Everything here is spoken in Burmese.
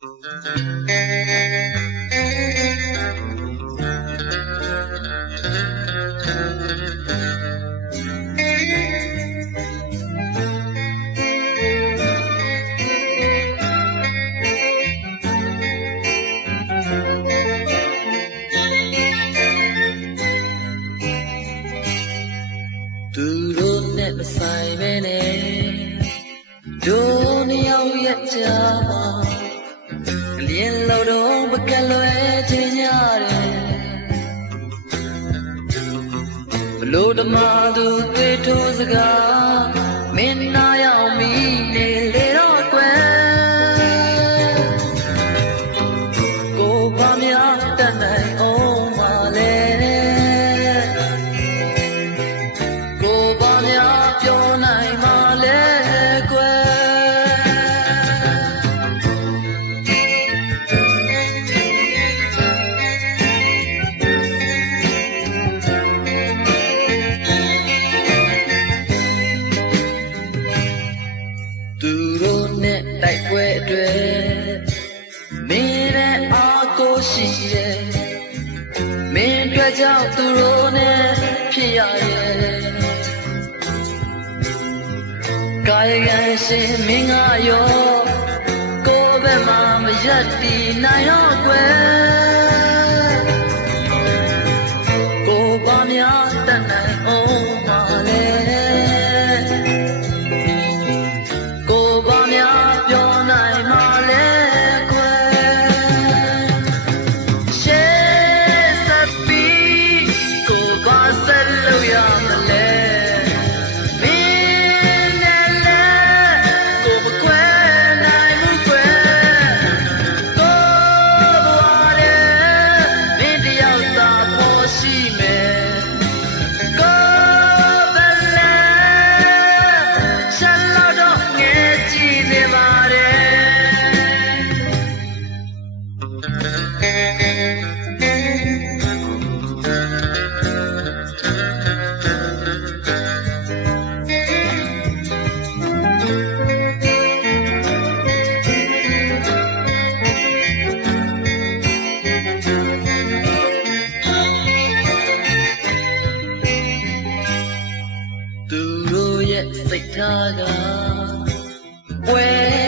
သူတို့နဲ့မဆိုင်ပဲနဲ့တို့နှစ်ယောက်ရဲ့ကြားမှာအလင်းလို့တော့ပကလွယ်ချင်ရတယ်ဘလို့ဓမ္မသူတွေ့ထိုးစကားမင်းနာရောက်မိနေလေတော့ကွယ်ကိုပါများတတ်နိုင်အောင်ပါလေပြောနိုင်မှာလဲကွယ်သူတို့နဲ့တိုက်ပွဲအတွက်မင်းနဲ့အားကိုးရှိရဲ့မင်းအတွက်ကြောင့်သူတို့နဲ့ဖြစ်ရရဲ့ကာယကံရှင်မင်းကရောကိုယ်ဘက်မှာမရပ်တည်နိုင်တော့ကွယ်ကိုယ်ပါများတတ်နိုင်အောင်ပါလေကိုယ်ပါများပြောနိုင်မှာလေကွယ်ရှေးစပီကိုယ်ပါဆက်လို့ရမလဲသူတို့ရဲ့စိတ်ထားကပွဲ